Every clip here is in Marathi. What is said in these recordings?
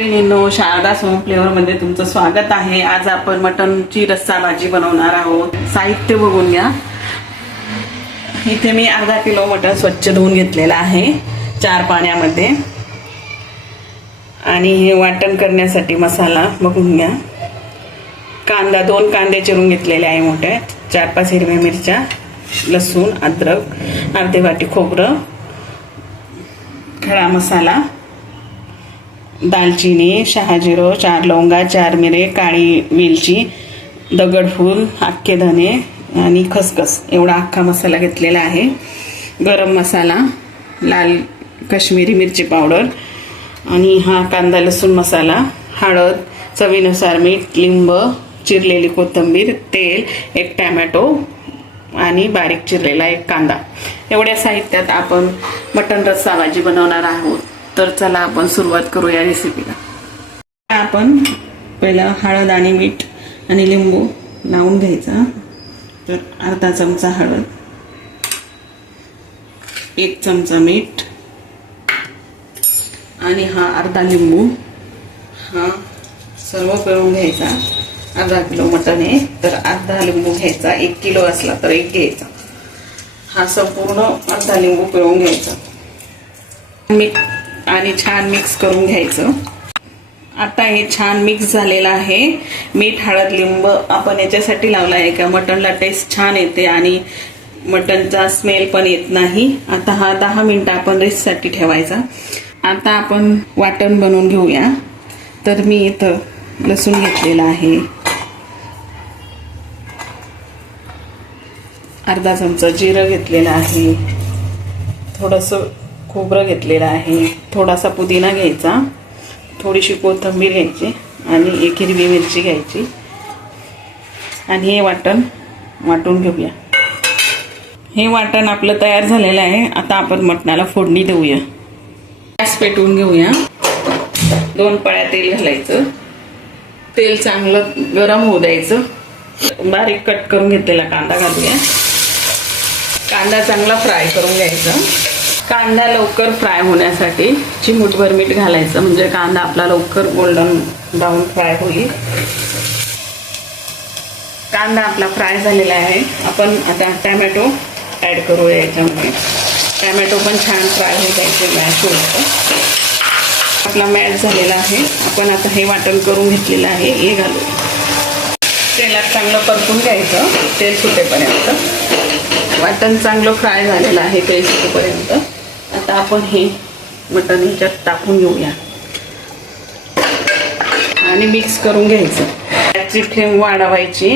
शारदा होम फ्लेवर मध्ये तुमचं स्वागत आहे। आज आपण मटनची रस्सा भाजी बनवणार आहोत। साहित्य बघून घ्या। इथे मी अर्धा किलो मटन स्वच्छ धुवून घेतलेला आहे 4 पाण्यामध्ये। आणि हे वाटण करण्यासाठी मसाला बघून घ्या। कांदा 2 कांदे चिरून घेतलेले आहे मोठे, 4-5 हिरव्या मिरच्या, लसूण, अद्रक, अर्धी वाटी खोबरं, खडा मसाला, दालचिनी, शहाजिरं, 4 लवंगा, 4 मिरे, काळी वेलची, दगडफूल, अख्खे धने आणि खसखस एवढा अख्खा मसाला घेतलेला आहे। गरम मसाला, लाल काश्मीरी मिरची पावडर आणि हा कांदा लसूण मसाला, हळद, चवीनुसार मीठ, लिंब, चिरलेली कोथिंबीर, तेल, 1 टोमॅटो आणि बारीक चिरलेला 1 कांदा। एवढ्या साहित्यात आपण मटन रस्सा भाजी बनवणार आहोत। तर चला आपण सुरुवात करूया रेसिपीला। आपण पहिला हळद आणि मीठ आणि लिंबू लावून घ्यायचा। तर अर्धा चमचा हळद, 1 चमचा मीठ आणि हा अर्धा लिंबू, हा सर्व पिळून घ्यायचा। अर्धा किलो मटन आहे तर अर्धा लिंबू घ्यायचा, 1 किलो असला तर 1 घ्यायचा। हा संपूर्ण अर्धा लिंबू पिळून घ्यायचा मीठ आणि छान मिक्स करून घ्यायचं। आता हे छान मिक्स झालेलं आहे। मीठ, हळद, लिंब आपण याच्यासाठी लावला आहे का मटनला टेस्ट छान येते आणि मटनचा स्मेल पण येत नाही। आता हा 10 मिनिटं आपण रेस्टसाठी ठेवायचा। आता आपण वाटण बनवून घेऊया। तर मी इथं लसूण घेतलेला आहे, अर्धा चमचा जिरं घेतलेला आहे, थोडंसं खोबरं घेतलेलं आहे, थोडासा पुदिना घ्यायचा, थोडीशी कोथिंबीर घ्यायची आणि 1 हिरवी मिरची घ्यायची आणि हे वाटण वाटून घेऊया। हे वाटण आपलं तयार झालेलं आहे। आता आपण मटणाला फोडणी देऊया। गॅस पेटवून घेऊया। 2 पळ्या तेल घालायचं। तेल चांगलं गरम होऊ द्यायचं। बारीक कट करून घेतलेला कांदा घालूया। कांदा चांगला फ्राय करून घ्यायचा। कांदा लवकर फ्राय होण्यासाठी चिमूटभर मीठ घालायचं, म्हणजे कांदा आपला लवकर गोल्डन ब्राऊन फ्राय होईल। कांदा आपला फ्राय झालेला आहे। आपण आता टोमॅटो ॲड करूया याच्यामध्ये। टोमॅटो पण छान फ्राय होईल, द्यायचे मॅश होईल। आपला मॅश झालेला आहे। आपण आता हे वाटण करून घेतलेलं आहे हे घालूया। तेलात चांगलं परतून घ्यायचं तेल सुटेपर्यंत। वाटण चांगलं फ्राय झालेलं आहे तेल सुटेपर्यंत। आता आपण हे मटण ह्याच्यात टाकून घेऊया आणि मिक्स करून घ्यायचं। गॅसची फ्लेम वाढवायची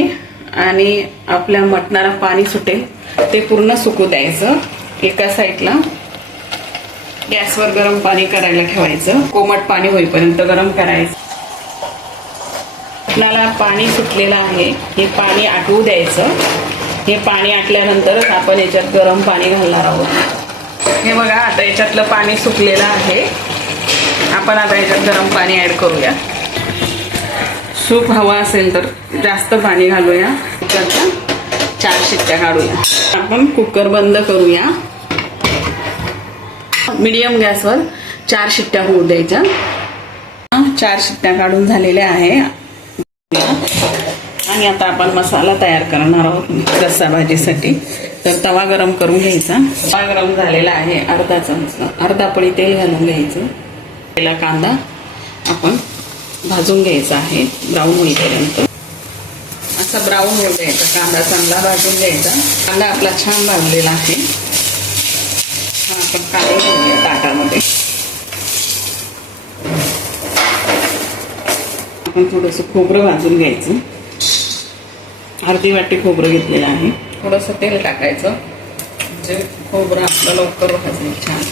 आणि आपल्या मटणाला पाणी सुटेल ते पूर्ण सुकू द्यायचं। एका साईडला गॅसवर गरम पाणी करायला ठेवायचं, कोमट पाणी होईपर्यंत गरम करायचं। मटणाला पाणी सुटलेलं आहे, हे पाणी आटवू द्यायचं। हे पाणी आटल्यानंतरच आपण याच्यात गरम पाणी घालणार आहोत। हे बघा आता याच्यातलं पाणी सुकलेलं आहे। आपण आता याच्यात गरम पाणी ऍड करूया। सूप हवा असेल तर जास्त पाणी घालूया। कुकरच्या 4 शिट्ट्या काढूया। आपण कुकर बंद करूया। मीडियम गॅसवर 4 शिट्ट्या होऊ द्यायच्या। 4 शिट्ट्या काढून झालेल्या आहे आणि आता आपण मसाला तयार करणार आहोत रस्सा भाजीसाठी। तर तवा गरम करून घ्यायचा। तवा गरम झालेला आहे, अर्धा चमचा, अर्धा पळी तेल घालून घ्यायचं। पहिला कांदा आपण भाजून घ्यायचा आहे ब्राऊन होईपर्यंत। असा ब्राऊन होऊ द्यायचा, कांदा चांगला भाजून घ्यायचा। कांदा आपला छान भाजलेला आहे। हा आपण काढून घेऊया ताटामध्ये। आपण थोडंसं खोबरं भाजून घ्यायचं। अर्धी वाटी खोबरं घेतलेलं आहे। थोडंसं तेल टाकायचं म्हणजे खोबरं आपलं लवकर भाजेल छान।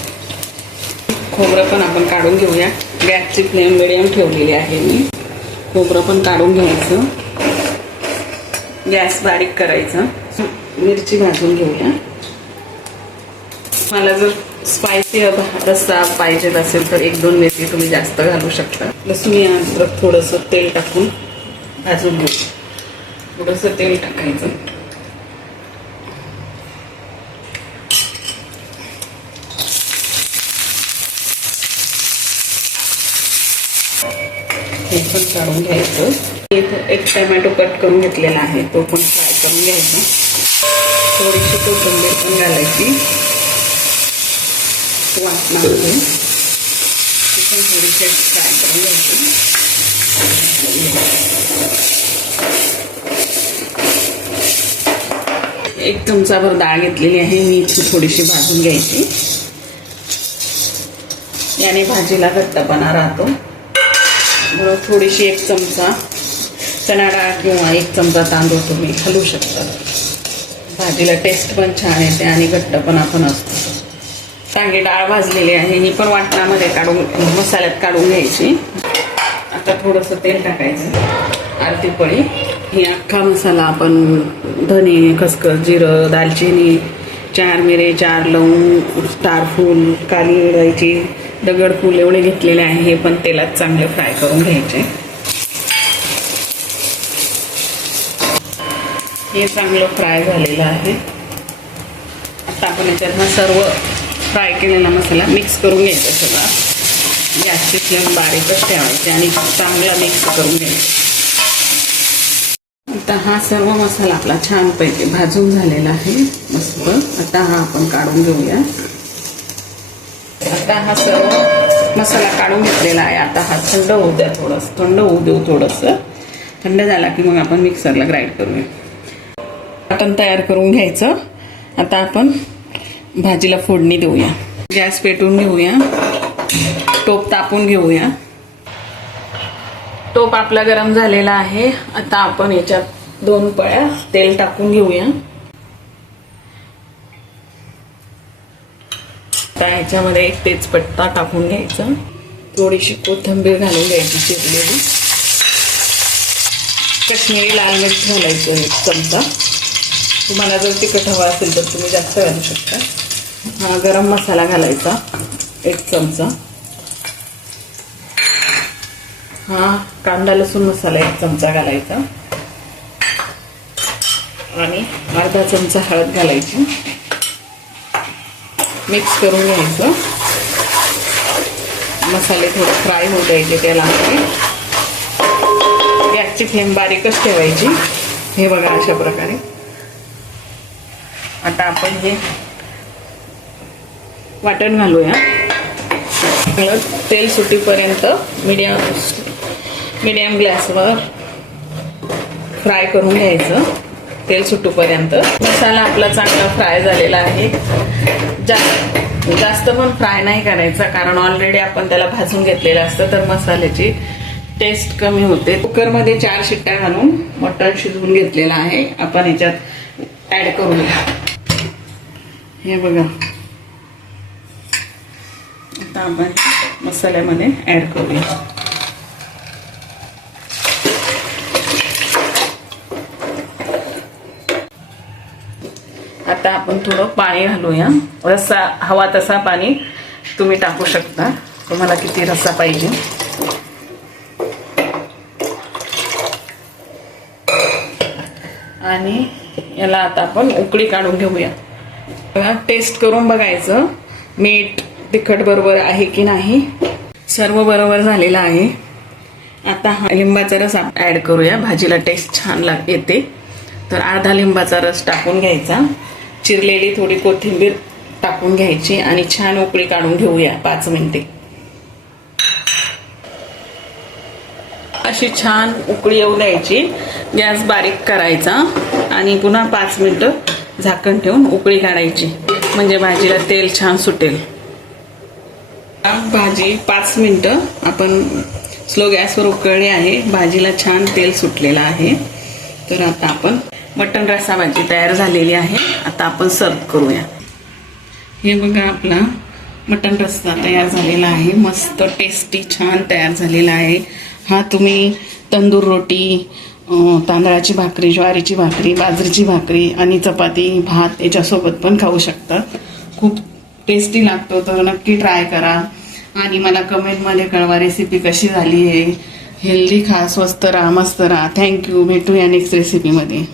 खोबरं पण आपण काढून घेऊया। गॅसची फ्लेम मिडियम ठेवलेली आहे मी। खोबरं पण काढून घ्यायचं, गॅस बारीक करायचा। मिरची भाजून घेऊया। मला जर स्पायसी रस्सा पाहिजे असेल तर 1-2 मिरची तुम्ही जास्त घालू शकता। लसूण या अद्रक थोडंसं तेल टाकून भाजून घेऊ। थोडंसं तेल टाकायचं। हे पण काढून घ्यायचं. एक टमॅटो कट करून घेतलेला आहे, तो पण फ्राय करून घ्यायचा. थोडीशी कोथिंबीर पण घालायची वाटणामध्ये, ती पण थोडीशी फ्राय करून घ्यायची. एक चमचाभर डाळ घेतलेली आहे मी, थोडीशी भाजून घ्यायची. याने भाजीला घट्टपणा राहतो. म्हणून थोडीशी एक चमचा चणा डाळ किंवा एक चमचा तांदूळ तुम्ही घालू शकता. भाजीला टेस्ट पण छान येते आणि घट्टपणा पण असतो. चांगली डाळ भाजलेली आहे, ही पण वाटणामध्ये काढून मसाल्यात काढून घ्यायची. आता थोडंसं तेल टाकायचं, अर्धी पळी. ही अख्खा मसाला आपण धने, खसखस, जिरं, दालचिनी, 4 मिरे, 4 लवंग, स्टारफूल, काली इलायची, दगडफूल एवढे घेतलेले आहे. हे पण तेलात चांगले फ्राय करून घ्यायचे. हे चांगलं फ्राय झालेलं आहे. आता आपण याच्यात हा सर्व फ्राय केलेला मसाला मिक्स करून घ्यायचा. सगळा गॅसची फ्लेम बारीकच ठेवायची आणि चांगला मिक्स करून घ्यायचा. आता हा सर्व मसाला आपला छानपैकी भाजून झालेला आहे मस्त. आता हा आपण काढून घेऊया. आता हा सर्व मसाला काढून घेतलेला आहे. आता हा थंड होऊ द्या, थोडंसं थंड होऊ देऊ. थोडंसं थंड झाला की मग आपण मिक्सरला ग्राइंड करूया. मटण तयार करून घ्यायचं. आता आपण भाजीला फोडणी देऊया. गॅस पेटवून घेऊया, टोप तापून घेऊया. टोप आपला गरम झालेला आहे. आता आपण याच्यात 2 पळ्या तेल टाकून घेऊया. आता ह्याच्यामध्ये एक तेजपत्ता टाकून घ्यायचा, थोडीशी कोथिंबीर घालून घ्यायची चिरलेली, काश्मीरी लाल मिर्च घालायचं 1 चमचा. तुम्हाला जर तिखट हवा असेल तर तुम्ही जास्त घालू शकता. हा गरम मसाला घालायचा 1 चमचा. हा कांदा लसूण मसाला 1 चमचा घालायचा आणि अर्धा चमचा हळद घालायची. मिक्स करून घ्यायचं. मसाले थोडे फ्राय होऊ द्यायचे तेलामध्ये. गॅसची फ्लेम बारीकच ठेवायची. हे बघा अशा प्रकारे. आता आपण हे वाटण घालूया. तेल सुटीपर्यंत मीडियम गॅसवर फ्राय करून घ्यायचं, तेल सुटूपर्यंत. मसाला आपला चांगला फ्राय झालेला आहे. जास्त पण फ्राय नाही करायचा, कारण ऑलरेडी आपण त्याला भाजून घेतलेलं असतं, तर मसाल्याची टेस्ट कमी होते. कुकरमध्ये 4 शिट्ट्या घालून मटण शिजवून घेतलेलं आहे. आपण ह्याच्यात ऍड करूया. हे बघा, आता आपण मसाल्यामध्ये ऍड करूया. आता आपण थोडं पाणी घालूया. रस्सा हवा तसा पाणी तुम्ही टाकू शकता, तुम्हाला किती रस्सा पाहिजे. आणि याला आता आपण उकळी काढून घेऊया. टेस्ट करून बघायचं, मीठ तिखट बरोबर आहे की नाही. सर्व बरोबर झालेलं आहे. आता हा लिंबाचा रस ऍड करूया. भाजीला टेस्ट छान येते, तर अर्धा लिंबाचा रस टाकून घ्यायचा. चिरलेली थोडी कोथिंबीर टाकून घ्यायची आणि छान उकळी काढून घेऊया 5 मिनिटे. अशी छान उकळी येऊ द्यायची. गॅस बारीक करायचा आणि पुन्हा 5 मिनिटं झाकण ठेवून उकळी काढायची, म्हणजे भाजीला तेल छान सुटेल. भाजी 5 मिनिटं आपण स्लो गॅसवर उकळली आहे. भाजीला छान तेल सुटलेलं आहे. तर आता आपण मटण रस्सा भाजी तयार झालेली आहे. आता आपण सर्व करूया. हे बघा, आपला मटण रस्सा तयार झालेला आहे. मस्त टेस्टी छान तयार झालेला आहे. हा तुम्ही तंदूर रोटी, तांदळाची भाकरी, ज्वारीची भाकरी, बाजरीची भाकरी आणि चपाती, भात याच्यासोबत पण खाऊ शकता. खूप टेस्टी लागतो, तर नक्की ट्राय करा आणि मला कमेंटमध्ये कळवा रेसिपी कशी झाली आहे. हेल्दी खा, स्वस्त राहा, मस्त राहा. थँक्यू. भेटूया नेक्स्ट रेसिपीमध्ये.